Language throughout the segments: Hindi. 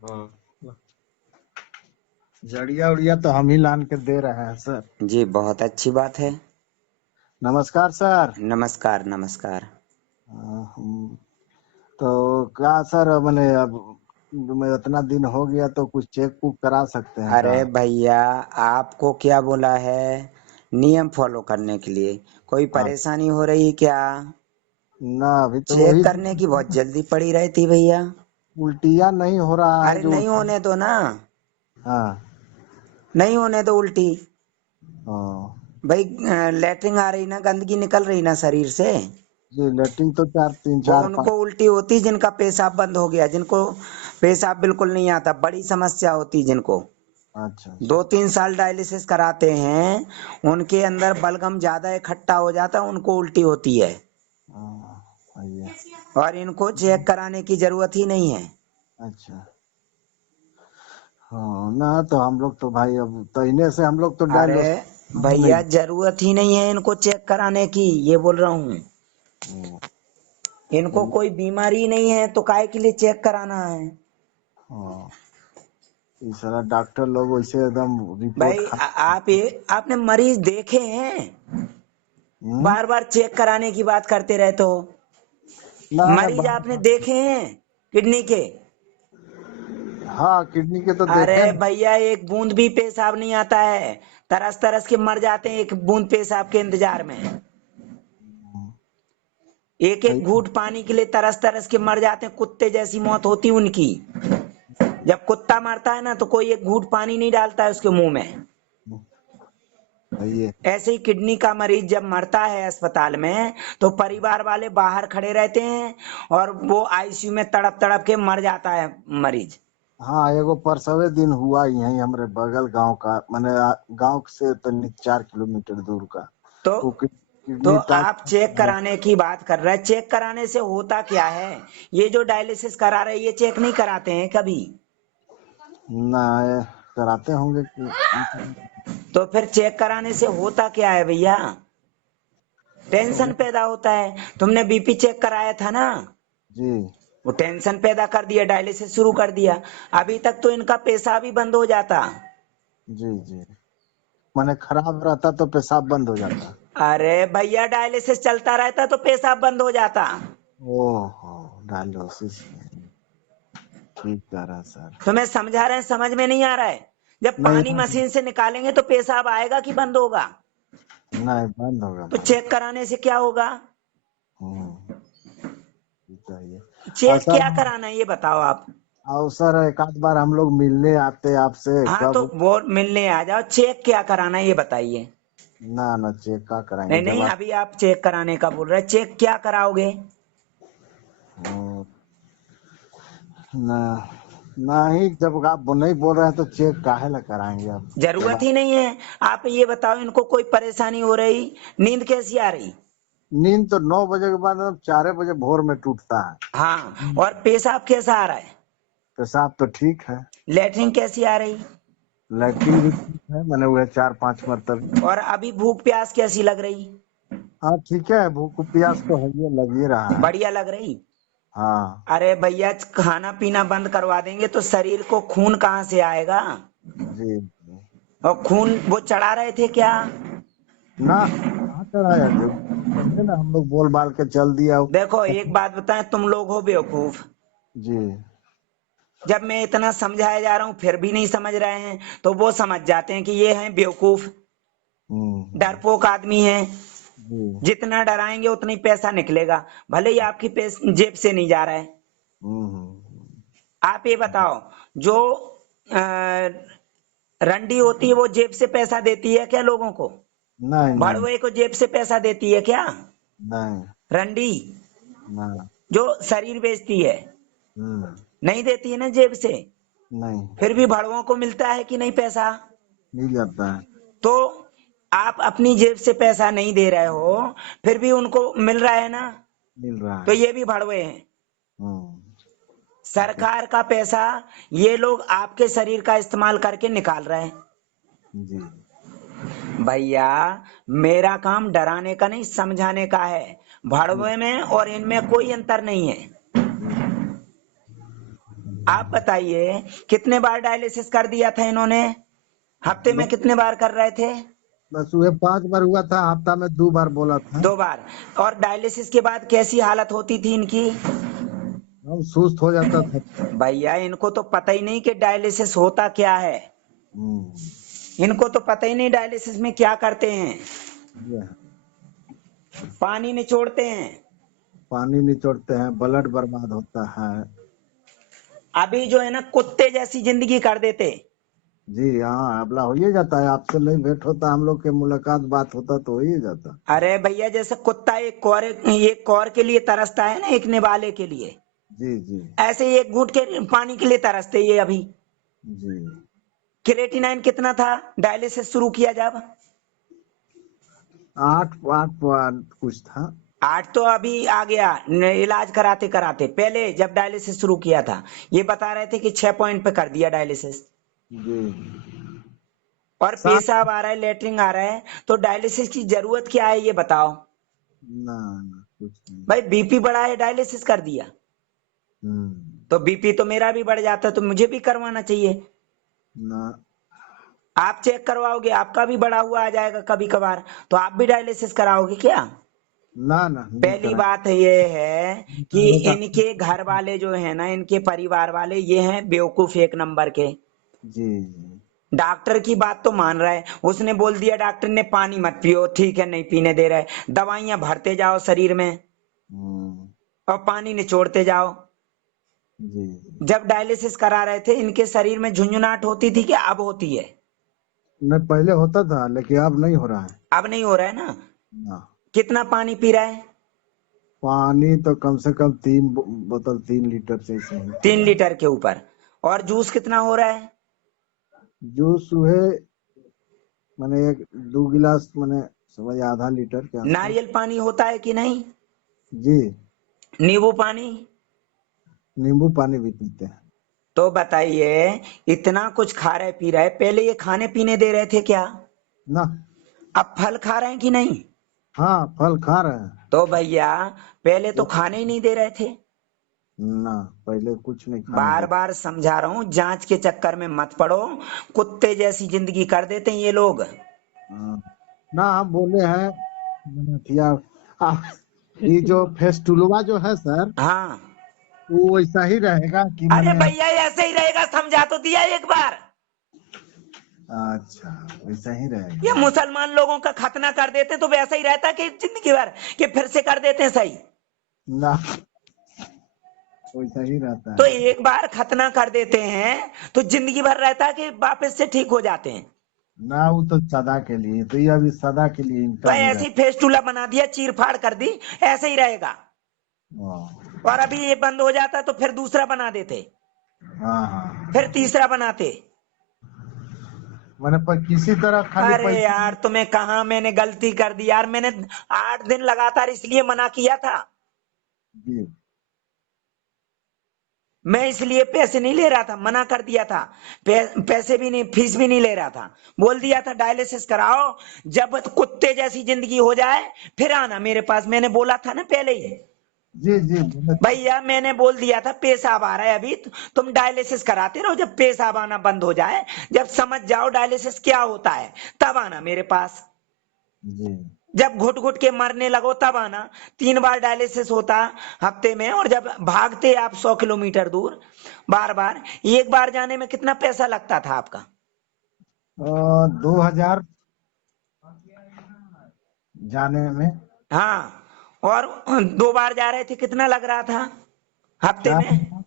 हाँ। जड़िया उड़िया तो हम ही लान के दे रहे हैं सर। जी, बहुत अच्छी बात है। नमस्कार सर। नमस्कार, नमस्कार। तो क्या सर, मैंने अब मैं इतना दिन हो गया तो कुछ चेक उक करा सकते हैं अरे क्या? भैया, आपको क्या बोला है? नियम फॉलो करने के लिए। कोई हाँ। परेशानी हो रही क्या? ना अभी तो चेक वही करने की बहुत जल्दी पड़ी रहती भैया। उल्टियाँ नहीं हो रहा है अरे जो नहीं होने दो ना। हाँ। नहीं होने दो उल्टी। हाँ भाई, लेटरिन आ रही ना, गंदगी निकल रही ना शरीर से। जी, लेटरिन तो तीन वो चार पाँच। उनको उल्टी होती जिनका पेशाब बंद हो गया, जिनको पेशाब बिल्कुल नहीं आता, बड़ी समस्या होती जिनको अच्छा दो अच्छा। तीन साल डायलिसिस कराते हैं, उनके अंदर बलगम ज्यादा इकट्ठा हो जाता है, उनको उल्टी होती है। आइए। और इनको चेक कराने की जरूरत ही नहीं है। अच्छा। हाँ ना, तो हम लोग तो भाई अब तो इन्हें से हम लोग तो अरे डायलोस नहीं। भैया, जरूरत ही नहीं है इनको चेक कराने की, ये बोल रहा हूँ। हम्म, इनको चलिए। कोई बीमारी नहीं है तो काहे के लिए चेक कराना है? हाँ, इस सारा डॉक्टर लोग वैसे एकदम रिपोर्ट भाई, खा। आप ये आपने मरीज देखे हैं? हम्म। बार बार चेक कराने की बात करते रहते हो। ना ना मरीज बात। आपने देखे हैं किडनी के? हाँ, किडनी के तो देखे अरे ना। भैया, एक बूंद भी पेशाब नहीं आता है। तरस तरस के मर जाते हैं एक बूंद पेशाब के इंतजार में। एक भाई। एक घूंट पानी के लिए तरस तरस के मर जाते हैं, कुत्ते जैसी मौत होती उनकी। जब कुत्ता मरता है ना, तो कोई एक घूंट पानी नहीं डालता है उसके मुंह में। भाई ये। ऐसे ही किडनी का मरीज जब मरता है अस्पताल में, तो परिवार वाले बाहर खड़े रहते हैं और वो आईसीयू में तड़प तड़प के मर जाता है मरीज। हाँ, एगो परसवे दिन हुआ यही हमरे बगल गांव का, मैंने गांव से तो 4 किलोमीटर दूर का। तो वो तो किडनी आप चेक कराने की बात कर रहे हैं। चेक कराने से होता क्या है? ये जो डायलिसिस करा रहे हैं, ये चेक नहीं कराते हैं कभी? ना कराते होंगे कि। तो फिर चेक कराने से होता क्या है भैया? टेंशन पैदा होता है। तुमने बीपी चेक कराया था ना? जी वो टेंशन पैदा कर दिया, डायलिसिस शुरू कर दिया। अभी तक तो इनका पेशाब ही बंद हो जाता। जी जी। मैंने खराब रहता तो पेशाब बंद हो जाता। अरे भैया, डायलिसिस चलता रहता तो पेशाब बंद हो जाता। ओहो, डायलिसिस ठीक कह रहा सर। तुम्हें समझा रहे हैं, समझ में नहीं आ रहा है? जब नहीं पानी मशीन से निकालेंगे तो पेशाब आएगा कि बंद होगा? नहीं, बंद होगा तो भाई। चेक कराने से क्या होगा? हम्म। चाहिए। और चेक सर, क्या कराना है ये बताओ आप। और सर एक आध बार हम लोग मिलने आते आपसे हाँ, तो कब? वो मिलने आ जाओ। चेक क्या कराना है ये बताइए। ना ना, चेक का कराएंगे नहीं जब नहीं, आप। अभी आप चेक कराने का बोल रहे हैं, चेक क्या कराओगे? हम्म, ना ना ही, जब आप नहीं बोल रहे हैं तो चेक काहे ला कराएंगे आप? जब जरूरत ही नहीं है। आप ये बताओ, इनको कोई परेशानी हो रही? नींद कैसी आ रही? नींद तो 9 बजे के बाद 4 बजे भोर में टूटता है। हाँ, और पेशाब कैसा आ रहा है? पेशाब तो ठीक है। लेटरिन कैसी आ रही? लैट्रिन भी ठीक है, मैंने वह 4-5 मरतब। और अभी भूख प्यास कैसी लग रही? हाँ ठीक है, भूख प्यास तो है, ये लग ही रहा है। बढ़िया लग रही? हाँ अरे भैया, खाना पीना बंद करवा देंगे तो शरीर को खून कहाँ से आएगा? जी जी। और खून वो चढ़ा रहे थे क्या? ना, कहाँ चढ़ाया जो तभी ना हम लोग बोल बाल के चल दिया। देखो, एक बात बताएं, तुम लोग हो बेवकूफ। जी। जब मैं इतना समझाया जा रहा हूं फिर भी नहीं समझ रहे हैं, तो वो समझ जाते हैं कि ये हैं बेवकूफ, हम्म। डरपोक आदमी है। जी। जितना डराएंगे उतना ही पैसा निकलेगा, भले ही आपकी जेब से नहीं जा रहा है। हम्म। आप ये बताओ, जो अ, रंडी होती है वो जेब से पैसा देती है क्या लोगों को? नहीं नहीं। भड़वे को जेब से पैसा देती है क्या? नहीं। रंडी ना। जो शरीर बेचती है, हम्म। नहीं देती है ना जेब से। नहीं। फिर भी भड़वों को मिलता है कि नहीं पैसा? मिल जाता है। तो आप अपनी जेब से पैसा नहीं दे रहे हो, फिर भी उनको मिल रहा है ना? मिल रहा तो है। ये भी भड़वे हैं। हम्म। ठीक है। सरकार का पैसा ये लोग आपके शरीर का इस्तेमाल करके निकाल रहे हैं। जी। भैया, मेरा काम डराने का नहीं, समझाने का है। जी। भड़वे में और इनमें कोई अंतर नहीं है। जी। आप बताइए कितने बार डायलिसिस कर दिया था इन्होंने? हफ्ते में बस कितने बार कर रहे थे? बस वह 5 बार हुआ था, हफ्ता में 2 बार बोला था। 2 बार। और डायलिसिस के बाद कैसी हालत होती थी इनकी? हम सुस्त हो जाता था। भैया इनको तो पता ही नहीं कि डायलिसिस होता क्या है। हम्म, इनको तो पता ही नहीं डायलिसिस में क्या करते हैं। ये है। पानी निचोड़ते हैं। पानी निचोड़ते हैं, ब्लड बर्बाद होता है। अभी जो है ना कुत्ते जैसी जिंदगी कर देते। जी हाँ, अबला हो ही जाता है। आपसे नहीं भेंट होता, हम लोग के मुलाकात बात होता तो हो ही जाता। अरे भैया जैसे कुत्ता एक कौर के लिए तरसता है ना, एक निवाले के लिए, जी जी ऐसे ही एक घूंट के पानी के लिए तरसते ये अभी। जी। क्रिएटिनाइन कितना था डायलिसिस शुरू किया जब? 8 8 कुछ था। 8 तो अभी आ गया इलाज कराते कराते। पहले जब डायलिसिस शुरू किया था ये बता रहे थे कि 6 पॉइंट पे कर दिया डायलिसिस। जी। और सात। पेशाब आ रहा है, लेटरिन आ रहा है, तो डायलिसिस की जरूरत क्या है ये बताओ? ना ना, कुछ नहीं। भाई बीपी बढ़ा है डायलिसिस कर दिया, हम्म। तो बीपी तो मेरा भी बढ़ जाता है, तो मुझे भी करवाना चाहिए। ना आप चेक करवाओगे, आपका भी बढ़ा हुआ आ जाएगा कभी कभार, तो आप भी डायलिसिस कराओगे क्या? ना ना, नहीं पहली करा। बात ये है कि कराने का। इनके घर वाले जो है ना, इनके परिवार वाले ये हैं बेवकूफ एक नंबर के। जी जी। डॉक्टर की बात तो मान रहा है, उसने बोल दिया डॉक्टर ने पानी मत पियो, ठीक है नहीं पीने दे रहा है, दवाइयां भरते जाओ शरीर में हम्म। और पानी निचोड़ते जाओ। जी जी। जब डायलिसिस करा रहे थे इनके शरीर में झुंझुनाहट होती थी कि अब होती है? नहीं, पहले होता था लेकिन अब नहीं हो रहा है। अब नहीं हो रहा है ना। ना। कितना पानी पी रहा है? पानी तो कम से कम 3 बोतल, 3 लीटर से ऐसे ही। 3 लीटर के ऊपर। और जूस कितना हो रहा है? जूस हुए मैंने 1 2 गिलास, मैंने समझ आधा लीटर के आसपास। नारियल पानी होता है कि नहीं? जी। नींबू पानी? नींबू पानी भी पीते हैं। तो बताइए, इतना कुछ खा रहे पी रहे, पहले ये खाने पीने दे रहे थे क्या? ना। अब फल खा रहे हैं कि नहीं? हाँ, फल खा रहे हैं। तो भैया पहले तो वो खाने ही नहीं दे रहे थे। ना, पहले कुछ नहीं खाने बार देते। बार समझा रहा हूं, जांच के चक्कर में मत पड़ो। कुत्ते जैसी जिंदगी कर देते हैं ये लोग। हाँ। ना, हम बोले हैं मैंने किया। आ, ये जो फेस्टुलवा जो है सर, हाँ। वो वैसा ही रहेगा कि अरे मैंने। भैया ऐसे ही रहेगा, समझा तो दिया एक बार। अच्छा, वैसा ही ये रहेगा। मुसलमान लोगों का खतना कर देते तो वैसा ही रहता कि जिंदगी भर कि फिर से कर देते हैं सही। ना, वैसा ही रहता तो है। एक बार खतना कर देते हैं तो जिंदगी भर रहता है कि वापस से ठीक हो जाते हैं। ना, वो तो सदा के लिए, तो ये अभी सदा के लिए तो इनका नहीं ऐसी फेस्टूला बना दिया, चीर फाड़ कर दी, ऐसे ही रहेगा। रहा। और अभी ये बंद हो जाता तो फिर दूसरा बना देते, हाँ हाँ। फिर तीसरा बनाते। मैंने पर किसी तरह खाली अरे पैसे। यार तुम्हें कहा मैंने गलती कर दी यार, मैंने 8 दिन लगातार इसलिए मना किया था। जी मैं इसलिए पैसे नहीं ले रहा था, मना कर दिया था। पैसे भी नहीं, फीस भी नहीं ले रहा था। बोल दिया था डायलिसिस कराओ, जब कुत्ते जैसी जिंदगी हो जाए फिर आना मेरे पास, मैंने बोला था ना पहले ही। जी जी, बोले थे। भैया मैंने बोल दिया था पेशाब आ रहा है अभी, तुम डायलिसिस कराते रहो, जब पेशाब आना बंद हो जाए, जब समझ जाओ डायलिसिस क्या होता है, तब आना मेरे पास। जी जब घुट घुट के मरने लगो तब आना। 3 बार डायलिसिस होता हफ्ते में, और जब भागते आप 100 किलोमीटर दूर बार बार, एक बार जाने में कितना पैसा लगता था आपका? 2000 जाने में। हाँ। और 2 बार जा रहे थे, कितना लग रहा था हफ्ते चार में?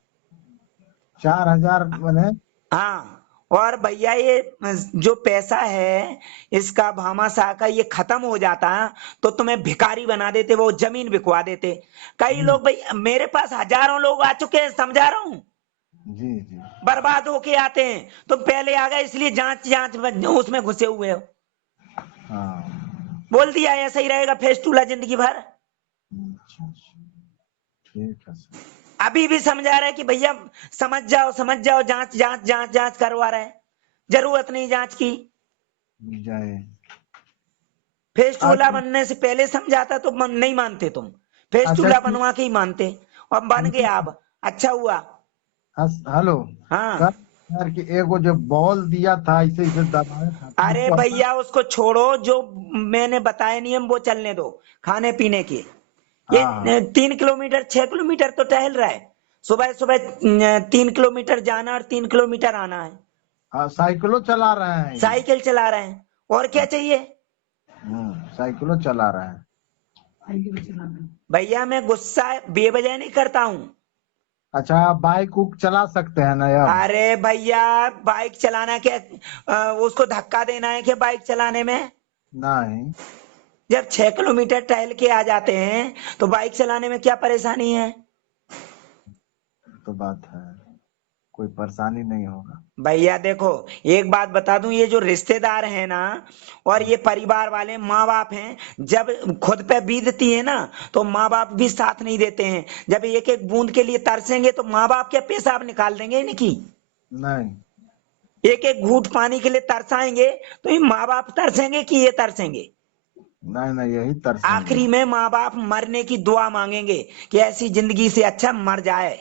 4000 मैंने। हाँ। और भैया ये जो पैसा है इसका भामाशाह का, ये खत्म हो जाता तो तुम्हें भिखारी बना देते, वो जमीन बिकवा देते। कई जी लोग, भाई मेरे पास हजारों लोग आ चुके हैं, समझा रहा हूं, जी जी। बर्बाद होके आते हैं। तुम पहले आ गए इसलिए जांच जांच उसमें घुसे हुए हो। हाँ। बोल दिया ऐसा ही रहेगा फेस्टूला जिंदगी भर। अच्छा अच्छा, ठीक है सर। अभी भी समझा रहा है कि भैया समझ जाओ समझ जाओ, जांच जांच जांच जांच करवा रहा है, जरूरत नहीं जांच की। जाए। फेस चूल्हा अच्छा बनने से पहले समझाता तो नहीं मानते तुम, फेस अच्छा, चूल्हा बनवा के ही मानते। और बन गया, अब अच्छा हुआ। हेलो। हाँ। कल यार कि एगो जो बॉल दिया था ऐसे ऐसे दबाया था अरे तुमको हटा। भैया उसको छोड़ो, जो मैंने बताया नियम वो चलने दो। खाने पीने के ये हाँ 3 किलोमीटर 6 किलोमीटर तो टहल रहा है। सुबह सुबह 3 किलोमीटर जाना और 3 किलोमीटर आना है। हाँ साइकिलो चला रहे हैं ये। साइकिल चला रहे हैं, और क्या चाहिए। साइकिलो चला रहे हैं। भैया मैं गुस्सा बेवजह नहीं करता हूँ। अच्छा आप बाइक उक चला सकते हैं ना अब। अरे भैया, बाइक चलाना क्या, उसको धक्का देना है क्या बाइक चलाने में। नहीं जब 6 किलोमीटर टहल के आ जाते हैं तो बाइक चलाने में क्या परेशानी है। तो बात है, कोई परेशानी नहीं होगा। भैया देखो, एक बात बता दूं, ये जो रिश्तेदार हैं ना और ये परिवार वाले माँ बाप हैं, जब खुद पे बीतती है ना तो माँ बाप भी साथ नहीं देते हैं। जब एक एक बूंद के लिए तरसेंगे तो माँ बाप क्या पेशाब निकाल देंगे इनकी। नहीं एक एक घूंट पानी के लिए तरसाएंगे तो ये माँ बाप तरसेंगे कि ये तरसेंगे। नहीं नहीं यही तरसेंगे। आखिरी में माँ बाप मरने की दुआ मांगेंगे कि ऐसी जिंदगी से अच्छा मर जाए।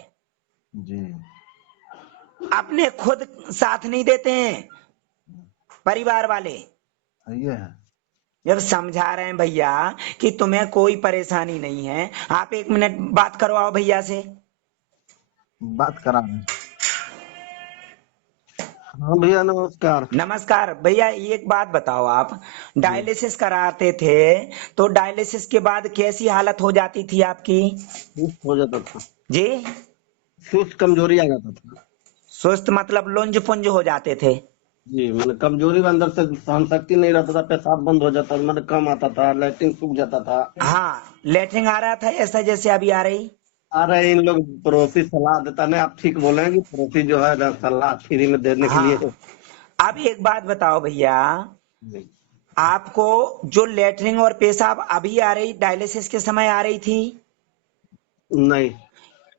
जी अपने खुद साथ नहीं देते हैं परिवार वाले। ये है। जब समझा रहे हैं भैया कि तुम्हें कोई परेशानी नहीं है, आप 1 मिनट बात करवाओ भैया से। बात करा रहे हैं। हाँ भैया नमस्कार। नमस्कार भैया, एक बात बताओ, आप जी डायलिसिस कराते थे तो डायलिसिस के बाद कैसी हालत हो जाती थी आपकी। सुस्त हो जाता था। जी। सुस्त कमजोरी आ जाता था। सुस्त मतलब लुंज पुंज हो जाते थे। जी मतलब कमजोरी में अंदर से सहन शक्ति नहीं रहता था, पेशाब बंद हो जाता, मतलब कम आता था, लैट्रिन सूख जाता था। हाँ, लेटरिन आ रहा था ऐसा जैसे अभी आ रही। आ रहे इन लोग पड़ोसी सलाह देता, नहीं आप ठीक बोले हैं कि पड़ोसी जो है ना सलाह फ्री में देने के लिए। हाँ। अब एक बात बताओ भैया, जी आपको जो लेटरिन और पेशाब अभी आ रही डायलिसिस के समय आ रही थी, नहीं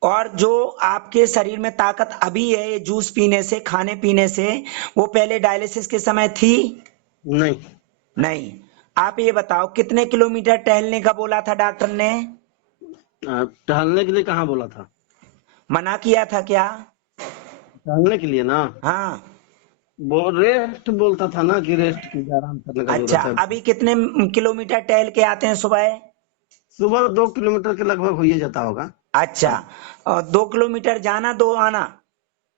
और जो आपके शरीर में ताकत अभी है ये जूस पीने से खाने पीने से, वो पहले डायलिसिस के समय थी। नहीं। नहीं। आप ये बताओ कितने किलोमीटर टहलने का बोला था डॉक्टर ने। टहलने के लिए कहाँ बोला था। मना किया था क्या। टहलने के लिए ना हाँ। वो रेस्ट बोलता था ना कि रेस्ट कीजिए, आराम करने का अच्छा, जरूरत है। अभी कितने किलोमीटर टहल के आते हैं सुबह। सुबह 2 किलोमीटर के लगभग हो ही जाता होगा। अच्छा, और 2 किलोमीटर जाना 2 आना।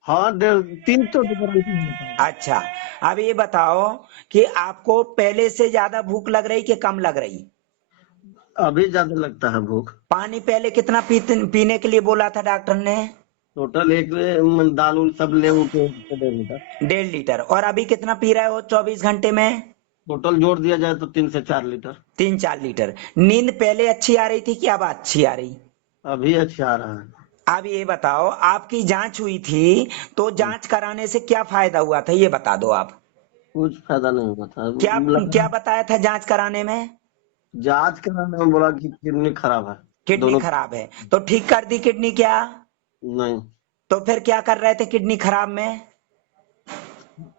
हाँ 3 तो गारंटी होता होगा। अच्छा, अब ये बताओ कि आपको पहले से ज्यादा भूख लग रही कि कम लग रही। अभी ज्यादा लगता है भूख। पानी पहले कितना पीने के लिए बोला था डॉक्टर ने। टोटल एक दाल उल सब ले उ के 1.5 लीटर। 1.5 लीटर, और अभी कितना पी रहे हो 24 घंटे में। टोटल जोड़ दिया जाए तो 3 से 4 लीटर। 3-4 लीटर। नींद पहले अच्छी आ रही थी कि अब अच्छी आ रही। अभी अच्छा आ रहा है। अब ये बताओ, आपकी जांच हुई थी तो हम्म, जांच कराने से क्या फायदा हुआ था ये बता दो आप। कुछ फायदा नहीं हुआ था क्या लगा। क्या बताया था जांच कराने में। जांच कराने में बोला कि किडनी खराब है। किडनी दोनों। खराब है तो ठीक कर दी किडनी क्या। नहीं। तो फिर क्या कर रहे थे किडनी खराब में।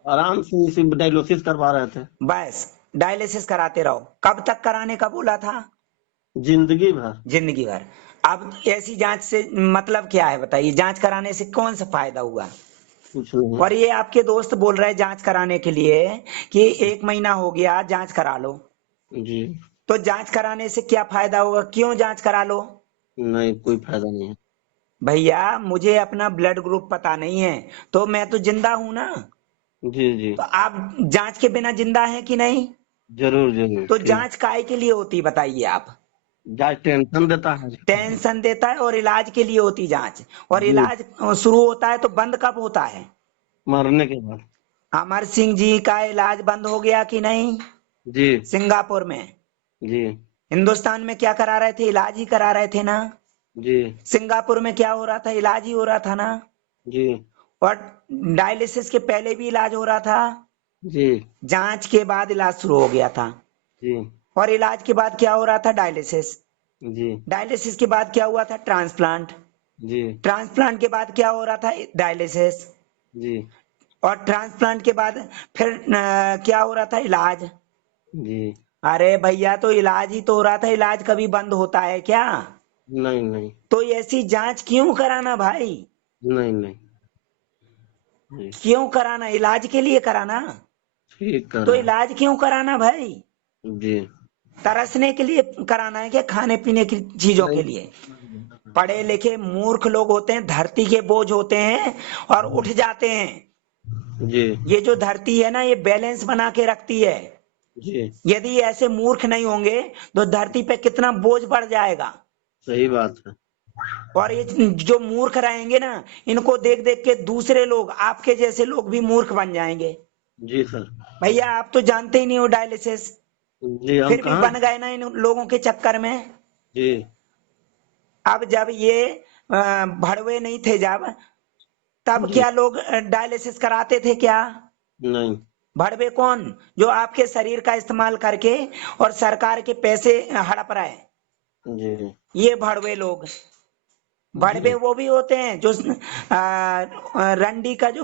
आराम से इसी डायलिसिस करवा रहे थे। बस डायलिसिस कराते रहो। कब तक कराने का बोला था। जिंदगी भर। जिंदगी भर। अब ऐसी जांच से मतलब क्या है बताइए, जांच कराने से कौन सा फायदा हुआ। कुछ नहीं। और ये आपके दोस्त बोल रहे हैं जांच कराने के लिए कि 1 महीना हो गया जांच करा लो। जी तो जांच कराने से क्या फायदा होगा, क्यों जांच करा लो। नहीं कोई फायदा नहीं है। भैया मुझे अपना ब्लड ग्रुप पता नहीं है, तो मैं तो जिंदा हूं ना। जी जी तो आप जांच के बिना जिंदा हैं कि नहीं। जरूर जरूर तो ठीक। जांच काहे के लिए होती बताइए आप। जांच टेंशन देता है। टेंशन देता है और इलाज के लिए होती जांच। और जी इलाज शुरू होता है तो बंद कब होता है। मरने के बाद। अमर सिंह जी का इलाज बंद हो गया कि नहीं। जी सिंगापुर में। जी हिंदुस्तान में क्या करा रहे थे, इलाज ही करा रहे थे ना। जी सिंगापुर में क्या हो रहा था, इलाज ही हो रहा था ना। जी और डायलिसिस के पहले भी इलाज हो रहा था। जी जांच के बाद इलाज शुरू हो गया था। जी और इलाज के बाद क्या हो रहा था, डायलिसिस। जी डायलिसिस के बाद क्या हुआ था, ट्रांसप्लांट। जी ट्रांसप्लांट के बाद क्या हो रहा था, डायलिसिस। जी और ट्रांसप्लांट के बाद फिर क्या हो रहा था, इलाज। जी अरे भैया तो इलाज ही तो हो रहा था, इलाज कभी बंद होता है क्या। नहीं नहीं तो ऐसी जांच क्यों कराना भाई। नहीं नहीं जी क्यों कराना? इलाज के लिए कराना, ठीक कर तो रहे इलाज क्यों कराना भाई? हैं। जी तरसने के लिए कराना है क्या? खाने पीने की चीजों के लिए? पढ़े लिखे मूर्ख लोग होते हैं, धरती के बोझ होते हैं और उठ जाते हैं। जी ये जो धरती है ना, ये बैलेंस बना के रखती है। जी यदि ऐसे मूर्ख नहीं होंगे तो धरती पे कितना बोझ बढ़ जाएगा। सही बात है। और ये जो मूर्ख रहेंगे ना, इनको देख देख के दूसरे लोग, आपके जैसे लोग भी मूर्ख बन जाएंगे। जी सर। भैया आप तो जानते ही नहीं हो डायलिसिस, जी हम फिर भी कहाँ। बन गए ना इन लोगों के चक्कर में। जी अब जब ये भड़वे नहीं थे, जब तब जी क्या लोग डायलिसिस कराते थे क्या? नहीं। भड़वे कौन? जो आपके शरीर का इस्तेमाल करके और सरकार के पैसे हड़प रहे हैं, जी ये भड़वे लोग। भड़वे जी वो भी होते हैं जो रंडी का जो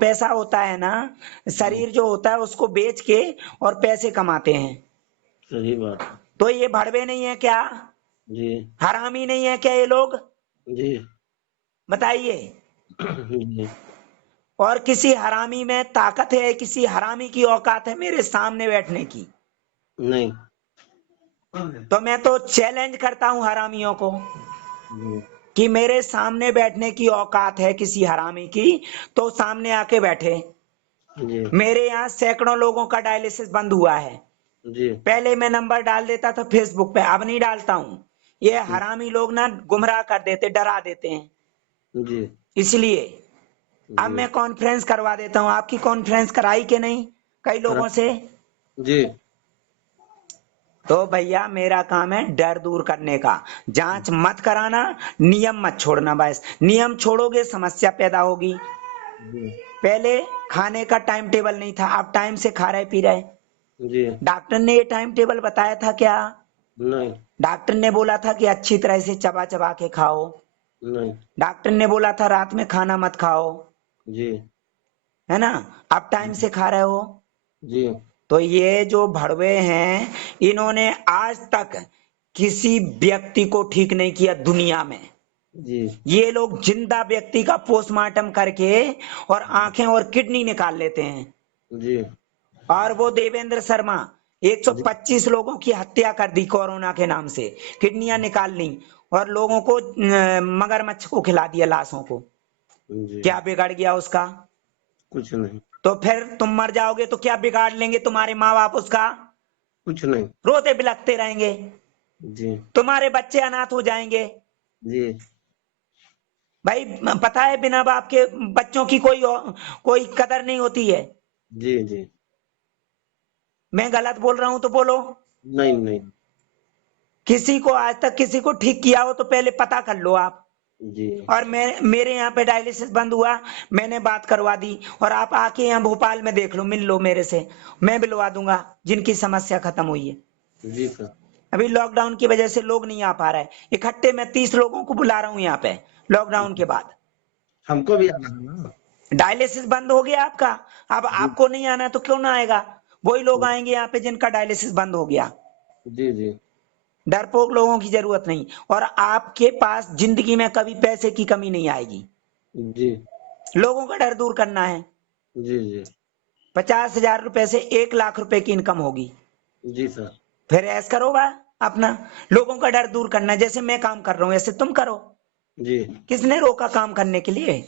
पैसा होता है ना, जी शरीर जो होता है उसको बेच के और पैसे कमाते हैं। सही बात है। तो ये भड़वे नहीं है क्या? जी हरामी नहीं है क्या ये लोग? जी बताइए। जी और किसी हरामी में ताकत है? किसी हरामी की औकात है मेरे सामने बैठने की? नहीं। तो मैं तो चैलेंज करता हूं हरामियों को जी कि मेरे सामने बैठने की औकात है किसी हरामी की, तो सामने आके बैठे। जी मेरे यहाँ सैकड़ों लोगों का डायलिसिस बंद हुआ है। जी पहले मैं नंबर डाल देता था फेसबुक पे, अब नहीं डालता हूं। ये हरामी लोग ना गुमराह कर देते, डरा देते हैं। जी इसलिए अब जी मैं कॉन्फ्रेंस करवा देता हूं। आपकी कॉन्फ्रेंस कराई कि नहीं कई करा। लोगों से? जी तो भैया मेरा काम है डर दूर करने का। जांच मत कराना, नियम मत छोड़ना। बस नियम छोड़ोगे समस्या पैदा होगी। जी पहले खाने का टाइम टेबल नहीं था, अब टाइम से खा रहे पी रहे। जी डॉक्टर ने ये टाइम टेबल बताया था क्या? नहीं। डॉक्टर ने बोला था कि अच्छी तरह से चबा चबा के खाओ। नहीं। डॉक्टर ने बोला था रात में खाना मत खाओ, जी है ना? अब टाइम से खा रहे हो। जी तो ये जो भड़वे हैं, इन्होंने आज तक किसी व्यक्ति को ठीक नहीं किया दुनिया में। जी ये लोग जिंदा व्यक्ति का पोस्टमार्टम करके और आंखें और किडनी निकाल लेते हैं। जी और वो देवेंद्र शर्मा जी 125 लोगों की हत्या कर दी कोरोना के नाम से, किडनियां निकाल ली और लोगों को मगरमच्छ को खिला दिया, लाशों को। जी क्या बिगड़ गया उसका? कुछ नहीं। तो फिर तुम मर जाओगे तो क्या बिगाड़ लेंगे तुम्हारे माँ बाप उसका? कुछ नहीं। रोते बिलखते रहेंगे। जी तुम्हारे बच्चे अनाथ हो जाएंगे। जी भाई पता है बिना बाप के बच्चों की कोई कदर नहीं होती है। जी जी मैं गलत बोल रहा हूं तो बोलो। नहीं नहीं। किसी को आज तक किसी को ठीक किया हो तो पहले पता कर लो आप। जी और मैं, मेरे यहाँ पे डायलिसिस बंद हुआ, मैंने बात करवा दी। और आप आके यहाँ भोपाल में देख लो, मिल लो मेरे से, मैं मिलवा दूंगा जिनकी समस्या खत्म हुई है। जी सर। अभी लॉकडाउन की वजह से लोग नहीं आ पा रहे। इकट्ठे मैं 30 लोगों को बुला रहा हूँ यहाँ पे लॉकडाउन के बाद। हमको भी आना है ना। डायलिसिस बंद हो गया आपका, अब जी आपको नहीं आना तो क्यों ना आएगा? वही लोग आएंगे यहाँ पे जिनका डायलिसिस बंद हो गया। जी जी डरपोक लोगों की जरूरत नहीं। और आपके पास जिंदगी में कभी पैसे की कमी नहीं आएगी। जी लोगों का डर दूर करना है। जी जी 50,000 रुपए से 1 लाख रुपए की इनकम होगी। जी सर। फिर ऐस करोगा अपना। लोगों का डर दूर करना है। जैसे मैं काम कर रहा हूँ ऐसे तुम करो। जी किसने रोका काम करने के लिए?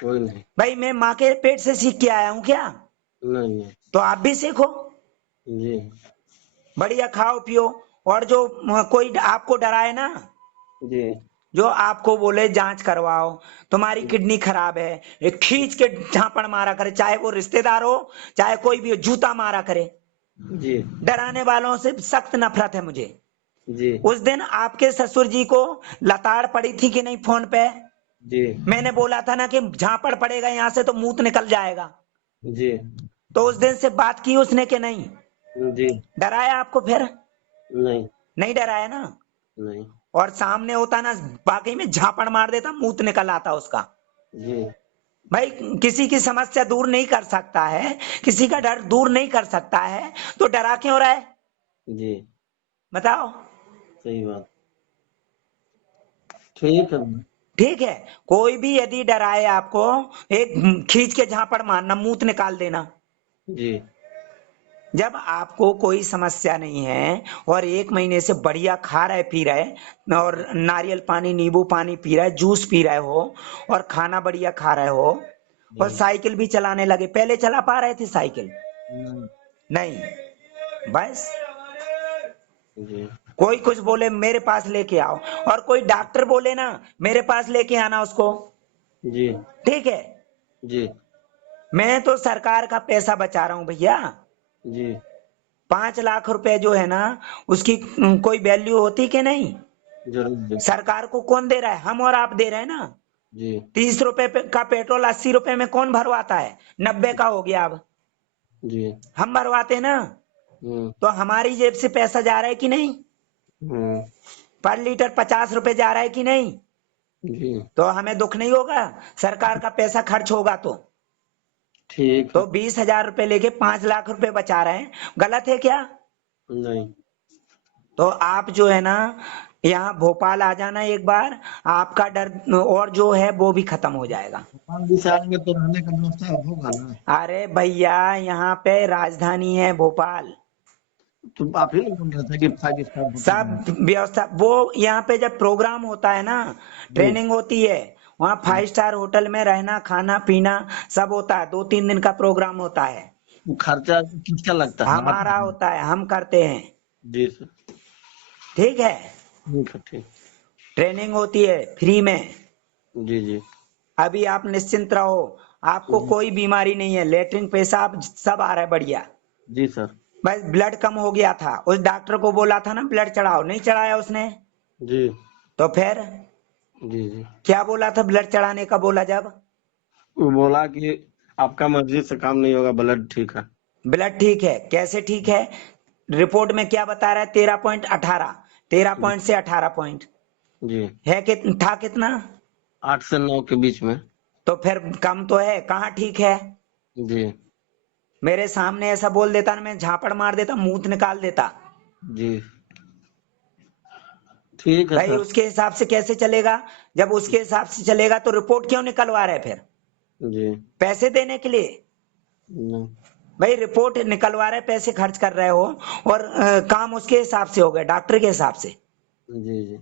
कोई नहीं। भाई मैं माँ के पेट से सीख के आया हूँ क्या? नहीं है। तो आप भी सीखो। जी बढ़िया खाओ पियो। और जो कोई आपको डराए ना, जी जो आपको बोले जांच करवाओ, तुम्हारी किडनी खराब है, ये खींच के झापड़ मारा करे, चाहे वो रिश्तेदार हो चाहे कोई भी हो, जूता मारा करे। जी डराने वालों से सख्त नफरत है मुझे। जी उस दिन आपके ससुर जी को लताड़ पड़ी थी कि नहीं फोन पे? जी मैंने बोला था ना कि झापड़ पड़ेगा यहाँ से तो मूत निकल जाएगा। जी तो उस दिन से बात की उसने कि नहीं? जी डराया आपको फिर? नहीं नहीं डराया ना? नहीं। और सामने होता ना, बाकी में झापड़ मार देता, मूत निकल आता उसका। जी भाई किसी की समस्या दूर नहीं कर सकता है, किसी का डर दूर नहीं कर सकता है, तो डरा क्यों रहा है? जी बताओ। सही बात। ठीक है। ठीक है, कोई भी यदि डराए आपको, एक खींच के झापड़ मारना, मूत निकाल देना। जी जब आपको कोई समस्या नहीं है और 1 महीने से बढ़िया खा रहे पी रहे और नारियल पानी नींबू पानी पी रहे, जूस पी रहे हो और खाना बढ़िया खा रहे हो और जी साइकिल भी चलाने लगे, पहले चला पा रहे थे साइकिल? नहीं, नहीं। बस जी कोई कुछ बोले मेरे पास लेके आओ, और कोई डॉक्टर बोले ना मेरे पास लेके आना उसको, जी ठीक है। जी मैं तो सरकार का पैसा बचा रहा हूं भैया। जी 5 लाख रुपए जो है ना, उसकी कोई वैल्यू होती कि नहीं? जरूर। सरकार को कौन दे रहा है? हम और आप दे रहे हैं ना। जी 30 रुपए का पेट्रोल 80 रुपए में कौन भरवाता है? 90 का हो गया अब, जी हम भरवाते हैं ना। तो हमारी जेब से पैसा जा रहा है कि नहीं? हम्म, पर लीटर 50 रुपए जा रहा है कि नहीं? जी तो हमें दुख नहीं होगा? सरकार का पैसा खर्च होगा तो ठीक है। 20,000 रुपए लेके 5 लाख रुपए बचा रहे हैं, गलत है क्या? नहीं, तो आप जो है ना, यहाँ भोपाल आ जाना एक बार, आपका डर और जो है वो भी खत्म हो जाएगा। भोपाल भी से आएंगे तो रहने का व्यवस्था होगा ना? अरे भैया, यहाँ पे राजधानी है भोपाल, तो आप ही नहीं बोल रहे थे कि 5 स्टार होटल है? सब व्यवस्था। वो यहाँ पे जब प्रोग्राम होता है ना, जी ट्रेनिंग होती है, वहाँ 5 स्टार होटल में रहना खाना पीना सब होता है, 2-3 दिन का प्रोग्राम होता है। वो खर्चा किसका लगता है, आप? हमारा होता है, हम करते हैं, जी सर, ठीक है। ठीक है, ठीक। ट्रेनिंग होती है फ्री में। जी जी अभी आप निश्चिंत रहो, आपको जी कोई बीमारी नहीं है, लेटरिन पेशाब सब आ रहा है बढ़िया। जी सर। बस ब्लड कम हो गया था, उस डॉक्टर को बोला था ना ब्लड चढ़ाओ, नहीं चढ़ाया उसने। जी तो फिर जी जी क्या बोला था ब्लड चढ़ाने का? बोला जब वो बोला कि आपका मर्जी से काम नहीं होगा, ब्लड ठीक है। ब्लड ठीक है, कैसे ठीक है? रिपोर्ट में क्या बता रहा है? 13.18, 13 पॉइंट से 18 पॉइंट जी है। था कितना? 8 से 9 के बीच में। तो फिर कम तो है, कहाँ ठीक है? जी मेरे सामने ऐसा बोल देता ना, मैं झापड़ मार देता, मुंह निकाल देता। जी ठीक है भाई सर। उसके हिसाब से कैसे चलेगा? जब उसके हिसाब से चलेगा तो रिपोर्ट क्यों निकलवा रहे फिर? जी पैसे देने के लिए? नहीं, भाई रिपोर्ट निकलवा रहे, पैसे खर्च कर रहे हो और काम उसके हिसाब से हो गया, डॉक्टर के हिसाब से। जी जी